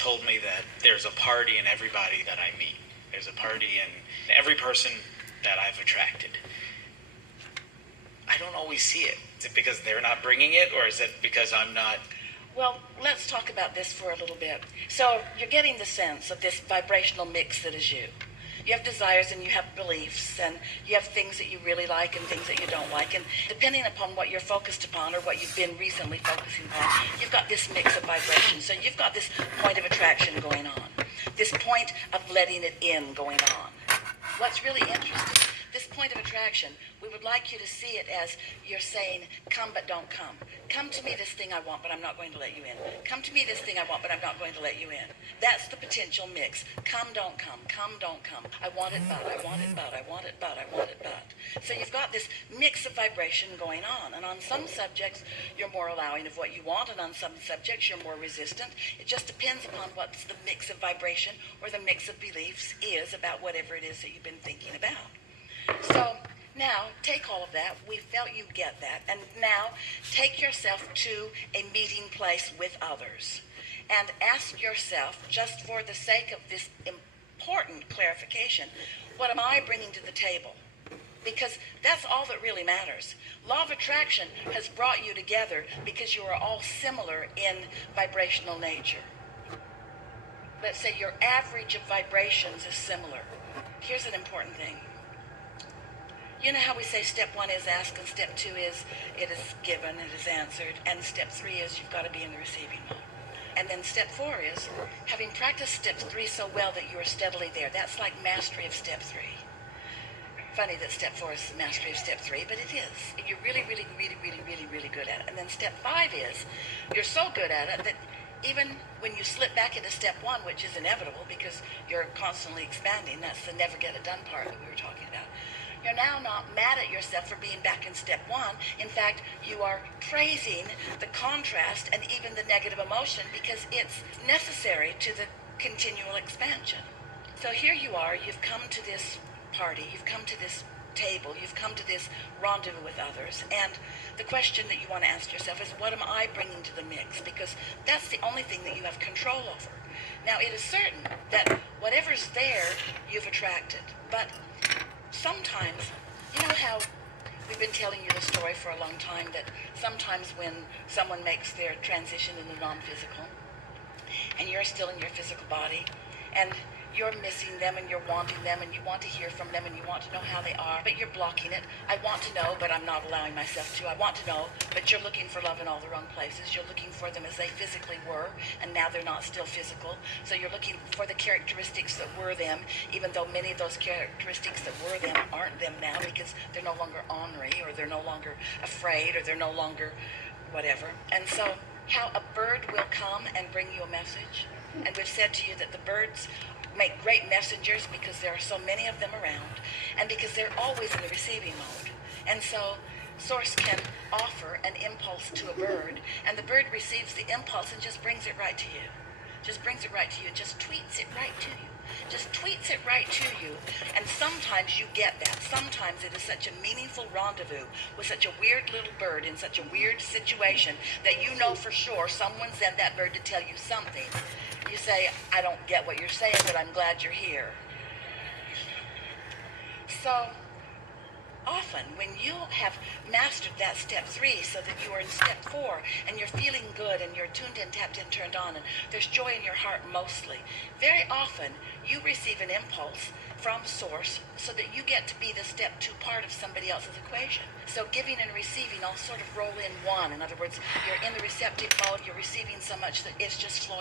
told me that there's a party in everybody that I meet. There's a party in every person that I've attracted. I don't always see it. Is it because they're not bringing it, or is it because I'm not? Well, let's talk about this for a little bit. So you're getting the sense of this vibrational mix that is you. You have desires and you have beliefs, and you have things that you really like and things that you don't like. And depending upon what you're focused upon or what you've been recently focusing upon, you've got this mix of vibrations. So you've got this point of attraction going on, this point of letting it in going on. What's really interesting, this point of attraction, we would like you to see it as you're saying, come but don't come. Come to me, this thing I want, but I'm not going to let you in. Come to me, this thing I want, but I'm not going to let you in. That's the potential mix. Come, don't come. Come, don't come. I want it, but I want it, but I want it, but I want it, but. So you've got this mix of vibration going on. And on some subjects, you're more allowing of what you want, and on some subjects, you're more resistant. It just depends upon what the mix of vibration or the mix of beliefs is about whatever it is that you've been thinking about. So now, take all of that. We felt you get that. And now, take yourself to a meeting place with others. And ask yourself, just for the sake of this important clarification, what am I bringing to the table? Because that's all that really matters. Law of attraction has brought you together because you are all similar in vibrational nature. Let's say your average of vibrations is similar. Here's an important thing. You know how we say step 1 is ask, and step 2 is it is given, it is answered, and step 3 is you've got to be in the receiving mode. And then step 4 is having practiced step 3 so well that you are steadily there. That's like mastery of step 3. Funny that step 4 is mastery of step 3, but it is. You're really, really, really, really, really, really good at it. And then step 5 is you're so good at it that even when you slip back into step 1, which is inevitable because you're constantly expanding, that's the never get it done part that we were talking about. You're now not mad at yourself for being back in step 1. In fact, you are praising the contrast and even the negative emotion because it's necessary to the continual expansion. So here you are, you've come to this party, you've come to this table, you've come to this rendezvous with others, and the question that you want to ask yourself is, what am I bringing to the mix? Because that's the only thing that you have control over. Now, it is certain that whatever's there, you've attracted, but sometimes, you know how we've been telling you the story for a long time that sometimes when someone makes their transition into non-physical and you're still in your physical body and you're missing them and you're wanting them and you want to hear from them and you want to know how they are, but you're blocking it. I want to know, but I'm not allowing myself to. I want to know, but you're looking for love in all the wrong places. You're looking for them as they physically were, and now they're not still physical. So you're looking for the characteristics that were them, even though many of those characteristics that were them aren't them now because they're no longer ornery, or they're no longer afraid, or they're no longer whatever. And so how a bird will come and bring you a message. And we've said to you that the birds make great messengers because there are so many of them around and because they're always in the receiving mode. And so Source can offer an impulse to a bird, and the bird receives the impulse and just brings it right to you. Just brings it right to you, just tweets it right to you. Just tweets it right to you. And sometimes you get that. Sometimes it is such a meaningful rendezvous with such a weird little bird in such a weird situation that you know for sure someone sent that bird to tell you something. You say, I don't get what you're saying, but I'm glad you're here. So often when you have mastered that step 3 so that you are in step 4 and you're feeling good and you're tuned in, tapped in, turned on, and there's joy in your heart mostly, very often you receive an impulse from Source so that you get to be the step 2 part of somebody else's equation. So giving and receiving all sort of roll in one. In other words, you're in the receptive mode, you're receiving so much that it's just flowing